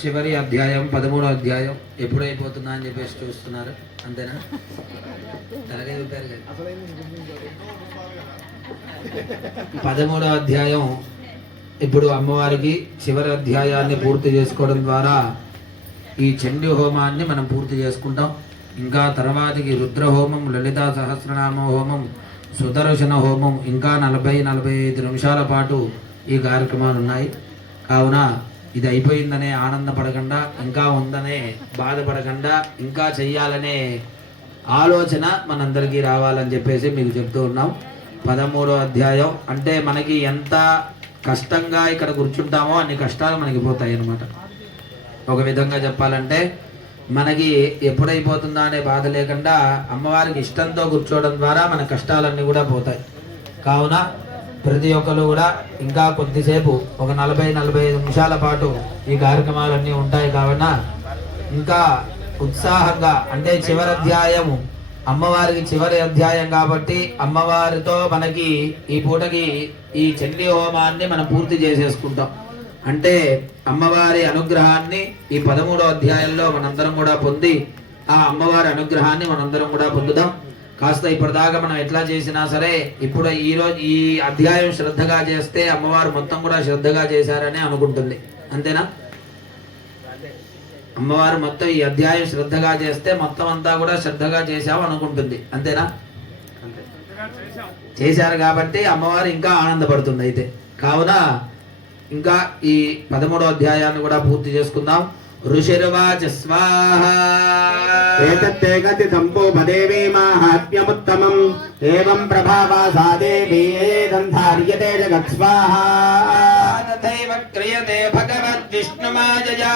చివరి అధ్యాయం 13వ అధ్యాయం ఎప్పుడైపోతుందా అని చెప్పేసి చూస్తున్నారు అంతేనా? అలాగే చెప్పారు కదా. 13వ అధ్యాయం ఇప్పుడు అమ్మవారికి చివరి అధ్యాయాన్ని పూర్తి చేసుకోవడం ద్వారా ఈ చండీ హోమాన్ని మనం పూర్తి చేసుకుంటాం. ఇంకా తర్వాతికి రుద్ర హోమం, లలితా సహస్రనామ హోమం, సుదర్శన హోమం ఇంకా 40-45 నిమిషాల పాటు ఈ కార్యక్రమాలు ఉన్నాయి. కావున ఇది అయిపోయిందనే ఆనందపడకుండా, ఇంకా ఉందనే బాధపడకుండా, ఇంకా చెయ్యాలనే ఆలోచన మనందరికీ రావాలని చెప్పేసి మీకు చెప్తూ ఉన్నాం. 13వ అధ్యాయం అంటే మనకి ఎంత కష్టంగా ఇక్కడ కూర్చుంటామో అన్ని కష్టాలు మనకి పోతాయి అన్నమాట. ఒక విధంగా చెప్పాలంటే మనకి ఎప్పుడైపోతుందా అనే బాధ లేకుండా అమ్మవారికి ఇష్టంతో కూర్చోవడం ద్వారా మన కష్టాలన్నీ కూడా పోతాయి. కావున ప్రతి ఒక్కరు కూడా ఇంకా కొద్దిసేపు ఒక 40-45 నిమిషాల పాటు ఈ కార్యక్రమాలన్నీ ఉంటాయి. కావున ఇంకా ఉత్సాహంగా, అంటే చివరి అధ్యాయము అమ్మవారికి చివరి అధ్యాయం కాబట్టి అమ్మవారితో మనకి ఈ పూటకి ఈ చండీ హోమాన్ని మనం పూర్తి చేసేసుకుంటాం. అంటే అమ్మవారి అనుగ్రహాన్ని ఈ 13వ అధ్యాయంలో మనందరం కూడా పొంది ఆ అమ్మవారి అనుగ్రహాన్ని మనందరం కూడా పొందుదాం. కాస్త ఇప్పటిదాకా మనం ఎట్లా చేసినా సరే ఇప్పుడు ఈరోజు ఈ అధ్యాయం శ్రద్ధగా చేస్తే అమ్మవారు మొత్తం కూడా శ్రద్ధగా చేశారని అనుకుంటుంది. అంతేనా? అమ్మవారు మొత్తం ఈ అధ్యాయం శ్రద్ధగా చేస్తే మొత్తం అంతా కూడా శ్రద్ధగా చేశావు అనుకుంటుంది. అంతేనా? చేశారు కాబట్టి అమ్మవారు ఇంకా ఆనందపడుతుంది. అయితే కావున ఇంకా ఈ 13వ అధ్యాయాన్ని కూడా పూర్తి చేసుకుందాం. ఋషిర్వాచ స్వాహా ఏతత్తే గతిసంపూపదేవీ మాహాత్మ్యముత్తమం ఏవం ప్రభావా సా దేవీ ధార్యతే జగత్ స్వాహా తథైవ క్రియతే భగవద్విష్ణుమాయయా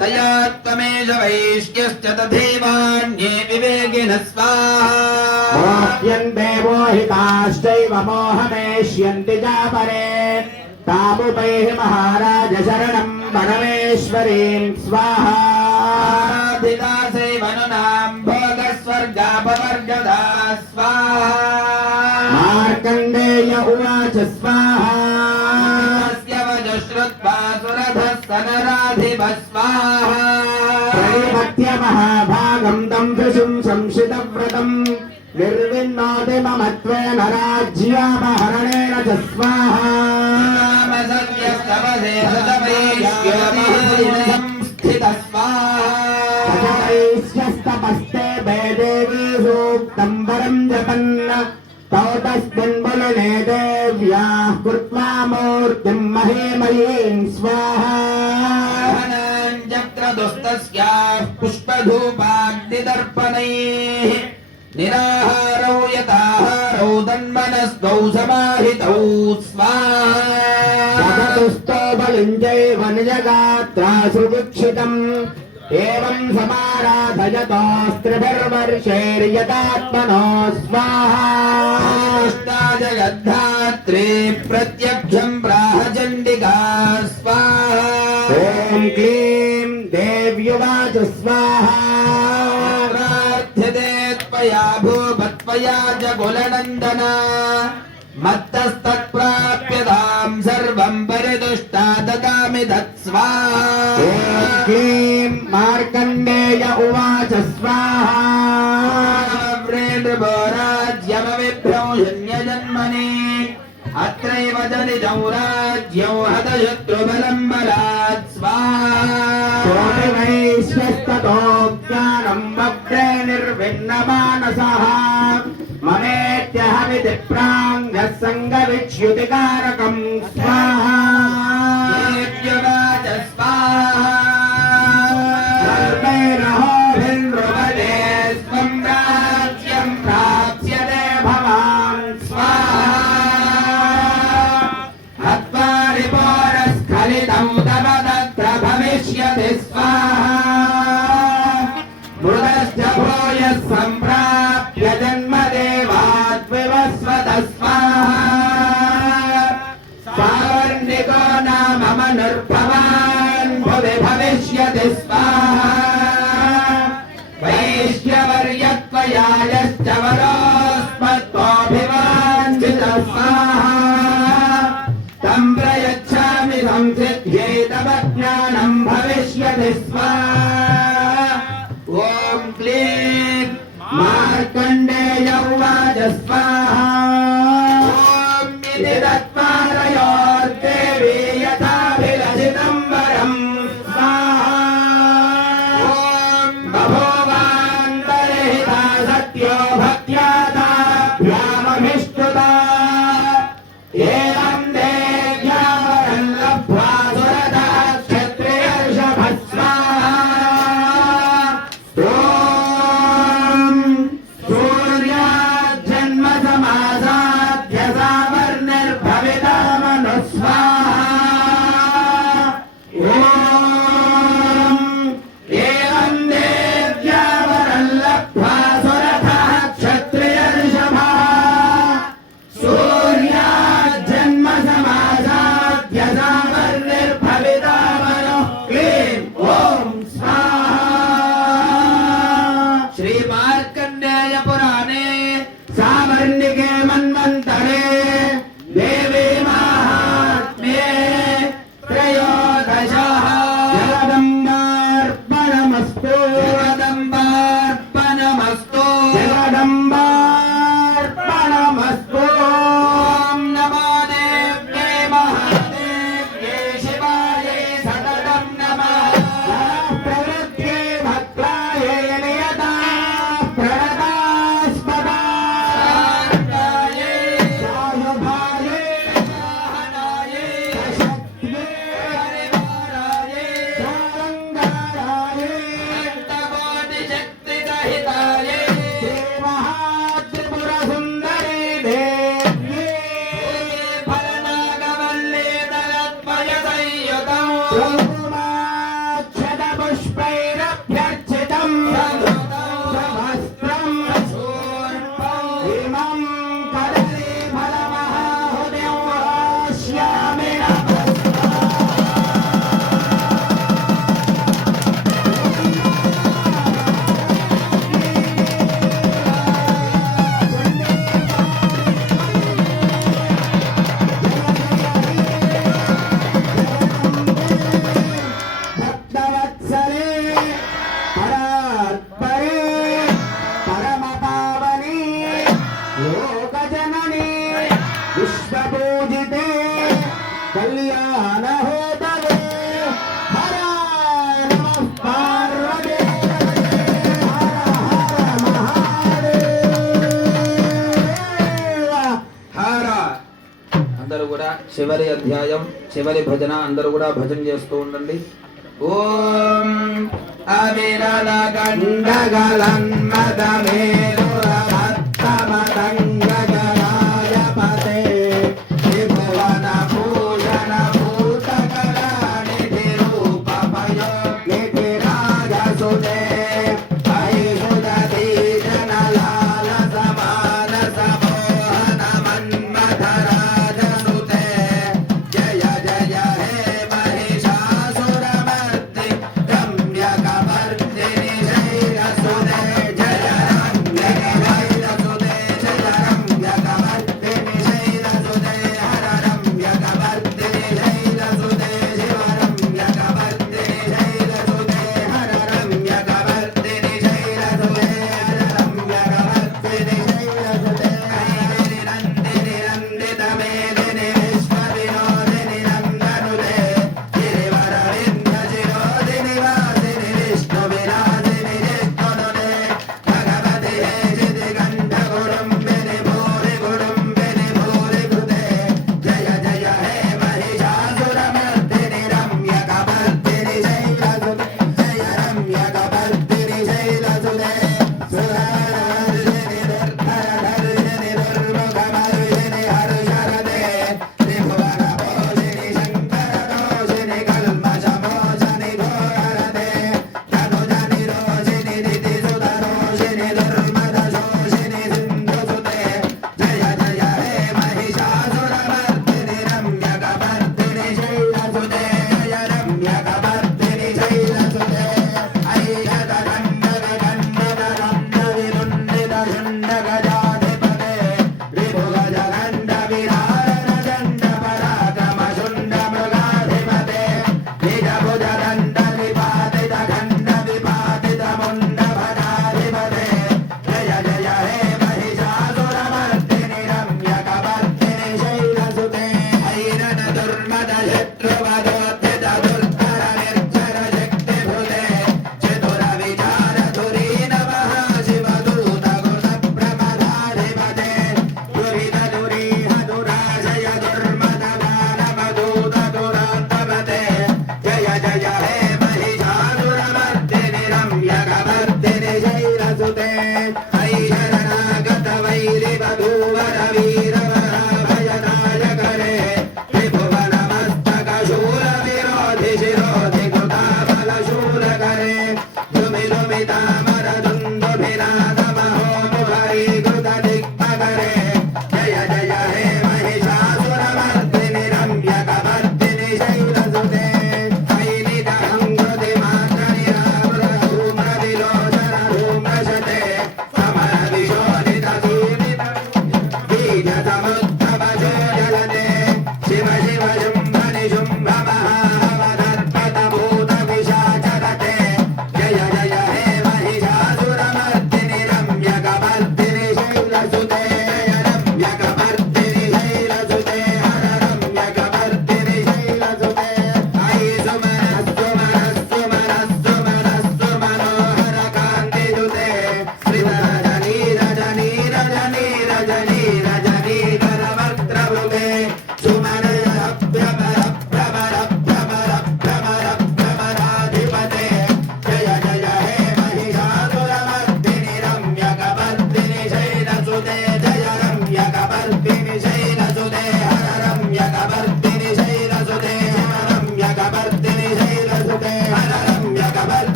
తయా త్వమేష వైశ్యశ్చ తథైవాన్యే వివేకినః స్వాహా మోహ్యన్ దేవో హితాశ్చైవ మోహమేష్యంతి చాపరే తాముపైః మహారాజ శరణం పరమేశ్వరీం స్వాహా ధిదాసైవనునాం భోగస్వర్గాపవర్గదా స్వాహా మార్కండేయ ఉవాచ స్వాహా శ్రుత్వా సురధః సనరాధిప స్వాహా ప్రణిపత్య మహాభాగం తం దృశం సంశితవ్రతం నిర్విన్నోతి మమత్వేన రాజ్యాపహరణేన చ స్వాహా తపస్తే దేవీ సూక్తం వరం జపన్ తౌతస్మిన్ బలనే దేవ్యాః కృత్వా మూర్తిం మహేమయీం స్వాహా దుస్తస్యాః పుష్పధూపాగ్నిదర్పణైః నిరాహారౌ యథాహారౌ తన్మనస్కౌ సమాహితౌ స్వాహా సదతుస్తో బలించైవ నిజగాత్రాసువిక్షితం ఏవం సమారాధయతోస్త్రిభిర్వర్షైర్యతాత్మనో స్వాహా జగద్ధాత్రే ప్రత్యక్షం ప్రాహ చండికా స్వాహా ఓం క్లీం దేవ్యువాచ స్వాహా ప్రార్థ్యతే త్వయా భూపత్వయా చ కులనందన మత్తస్తత్ప్రాప్యతాం సర్వం పరిదుష్టా దదామి తత్ స్వాహా ఓం క్లీం మార్కండేయ ఉవాచ స్వాహా వ్రేణృభోరాజ్యమవిభ్రంశన్యజన్మని అత్రైవ జనిజం రాజ్యం హతశత్రుబలం బలాత్ స్వాహా వైశ్వస్తతో జ్ఞానం వక్రే నిర్విన్నమానసః మమేత్యహమితి ప్రాంగః సంగవిచ్యుతికారకం స్వాహా దేవ్యవాచ స్వాహా సర్వైరహోభిర్నృపతే స్వం రాజ్యం ప్రాప్స్యతే భవాన్ స్వాహా హత్వా రిపోరస్ఖలితం తవ తత్ర భవిష్యతి స్వాహా మృతశ్చ భూయః సంప్రాప్య జన్మదేవాద్వివస్వత స్వాహా సావర్ణికో నామ మనుర్భవాన్ భువి భవిష్యతి స్వాహా వైశ్యవర్యత్వయా యశ్చ వరోస్మత్వోభివాంఛిత స్వాహా తం ప్రయచ్ఛామి సంసిద్ధ్యై తవ జ్ఞానం భవిష్యతి भविष्यति स्वाहा ॐ क्लीं मार्कण्डेय उवाच स्वाहा ॐ इति तत्पारयोर्देवी यथाभिलषितं वरं स्वाहा ॐ बभूवान्तर्हिता सत्यो भक्त्यादाभ्यामभिष्टुता एवं देव्या वरं लब्ध्वा सुरतः क्षत्रियर्षभः स्वाहा ॐ सूर्याजन्मसमासाद्य सावर्णिर्भविता मनुः स्वाहा ॐ एवं देव्या वरं लब्ध्वा सुरतः क्षत्रियर्षभः सूर्याजन्मसमासाद्य सावर्णिर्भविता मनुः क्लीं ॐ स्वाहा श्रीमार्कण्डेय पुराणे सावर्णिके मन्वन्तरे देवी माहात्म्ये त्रयोदशः जगदम्बार्पणमस्तु जगदम्बार्पणमस्तु जगदम्बार्पणमस्तु ॐ नमो देव्यै महादेव्यै शिवायै सततं नमः प्रवृत्यै भक्तायै नियता प्रणतास्पदाय सायुधायै वाहनायै सशक्त्यै हरिवारायै सारङ्गारायै अष्टकोटिशक्तिसहितायै श्रीमहात्रिपुरसुन्दरी देव्यै फलनागवल्ली दलद्वयसंयुतौ कुङ्कुमाक्षतपुष्पैरभ्यर्चितं सहस्रं इमं कदलीफलमहाहुतिं वहास्यामि भक्तवत्सले परात्परे परमपावनी लोकजननी विश्वपूजिते कल्याणहोतवे हर नमः पार्वती हर हर महादेव హర అందరూ కూడా చివరి అధ్యాయం చివరి భజన అందరూ కూడా భజన చేస్తూ ఉండండి. ఓం అవిరల గండగలన్మదమేల